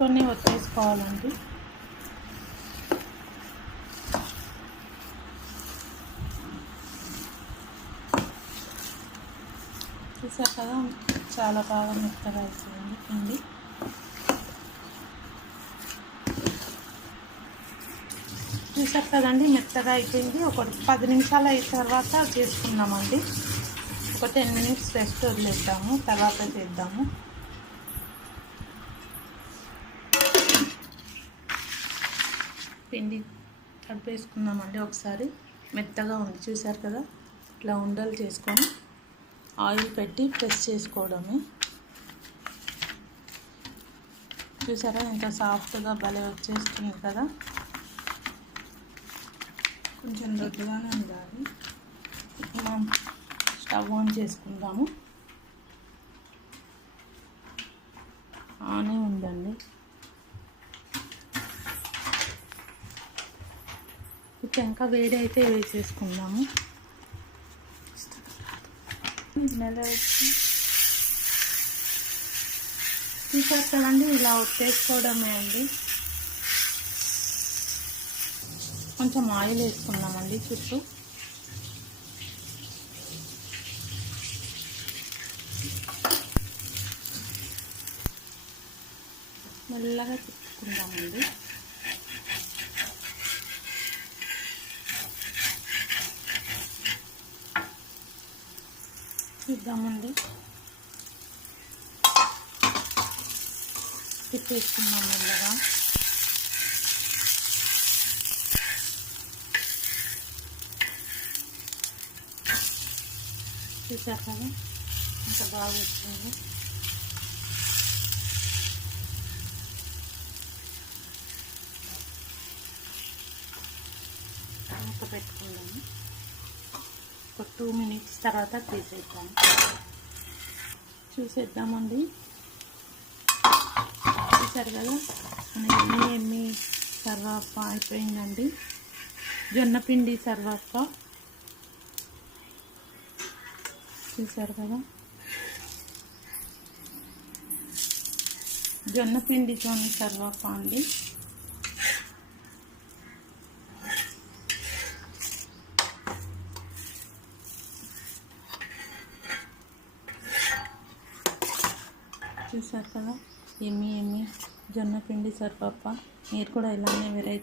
కొన్ని వచ్చేసుకోవాలండి. చూసారు కదా, చాలా బాగా మెత్తగా అయిపోయింది పిండి. చూసారు కదండి, మెత్తగా అయిపోయింది. ఒక 10 నిమిషాలు అయిన తర్వాత చేసుకున్నామండి. ఒక 10 మినిట్స్ రెస్ట్ వదిలేద్దాము, తర్వాత చేద్దాము. పిండి కలిపేసుకున్నామండి. ఒకసారి మెత్తగా ఉంది, చూసారు కదా. ఇట్లా ఉండలు చేసుకొని ఆయిల్ పెట్టి ప్రెస్ చేసుకోవడమే. చూసారా ఎంత సాఫ్ట్గా భలే వచ్చేస్తుంది కదా. కొంచెం దొడ్డుగానే ఉండాలి. మనం స్టవ్ ఆన్ చేసుకుందాము. ఆనే ఉందండి. ఇప్పుడు ఇంకా వేడి అయితే వేసేసుకుందాము. చూసారు కదండి, ఇలా వచ్చేసుకోవడమే అండి. కొంచెం ఆయిల్ వేసుకుందామండి చుట్టూ. మెల్లగా తిప్పుకుందామండి. చూద్దామండి, తిప్పేసుకుందాం మెల్లగా. చూసారు కదా ఎంత బాగా వచ్చింది. మూత పెట్టుకుందాము. ఒక 2 మినిట్స్ తర్వాత తీసేద్దాం. చూసేద్దామండి. చూసారు కదా, మన ఎమ్మి సర్వాప్ప అయిపోయిందండి. జొన్నపిండి సర్వాప్ప చూసారు కదా. జొన్నపిండితోని సర్వాప్ప అండి. చూసారు కదా, ఎమ్మి జొన్నపిండి సర్వాప్ప. మీరు కూడా ఇలానే వెరైటీ